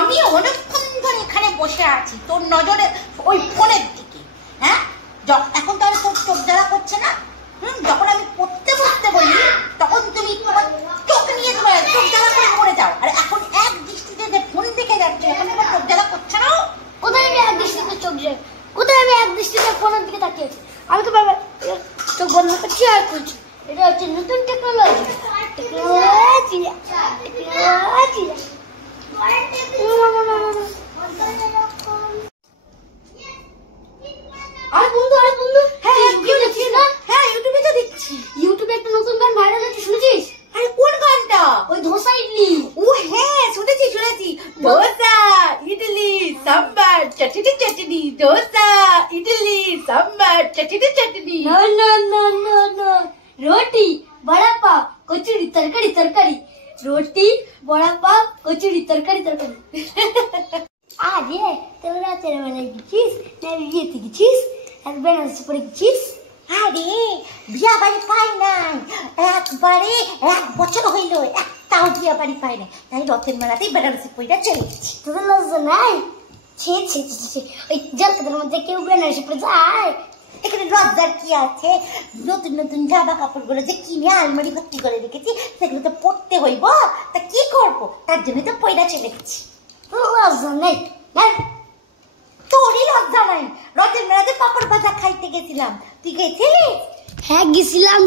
আমি অনেকক্ষণ ধরে এখানে বসে আছি তোর নজরে ওই ফোনের দিকে। হ্যাঁ, এখন তো আর তোর চোখ জ্বালা করছে না। যখন আমি পড়তে বসতে বলি তখন তুমি তোমার চোখ নিয়ে তোমার চোখ জ্বালা করে মরে যাও। আর এখন এক দৃষ্টিতে যে ফোন দেখে যাচ্ছে এখন তোমার চোখ জ্বালা করছে না? কোথায় আমি এক দৃষ্টিতে চোখ যাই, কোথায় আমি এক দৃষ্টিতে ফোনের দিকে তাকিয়ে আছি? আমি তো বাবা চোখ বন্ধ করছি আর করছি। এটা হচ্ছে নতুন টেকনোলজি। আর বন্ধু হ্যাঁ দেখছিস না? হ্যাঁ, ইউটিউবে তো দেখছি। ইউটিউবে একটা নতুন গান ভাইরাল হচ্ছে, শুনেছিস? আরে কোন গানটা? ওই ধোসা ইডলি। ও হ্যাঁ, শুনেছি। Dosa idli sambar চটনি চটনি, dosa idli sambar চটনি চটনি। No, no, no, no, no. रोटी बड़ा पाव कचौड़ी तरकारी तरकारी, रोटी बड़ा पाव कचौड़ी तरकारी तरकारी। আরে তোরা তেরে বেলায় গেছিস না বিয়েতে গেছিস? একবার আসতে পড়ে গেছিস? আরে বিয়া বাড়ি পাই নাই, একবারে 1 বছর হইল একটাও বিয়া বাড়ি পাই নাই। তাই রথের মেলাতেই বেনারসি পইরা চলে গেছি। তোদের লজ্জা নাই? ছি ছি ছি ছি, ওই জলকাতার মধ্যে কেউ বেনারসি পড়ে যায়? এখানে লজ্জার কি আছে? নতুন নতুন জামা কাপড়গুলো যে কিনে আলমারি ভর্তি করে রেখেছি, সেগুলো তো পরতে হইব। তা কি করবো, তার জন্য তো পইরা চলে গেছি। তোর লজ্জা নেই? তোরই লজ্জা নাই? রথের মেলাতে পাপড় ভাজা খাইতে গেছিলাম, তুই গেছিলি? হ্যাঁ গেছিলাম।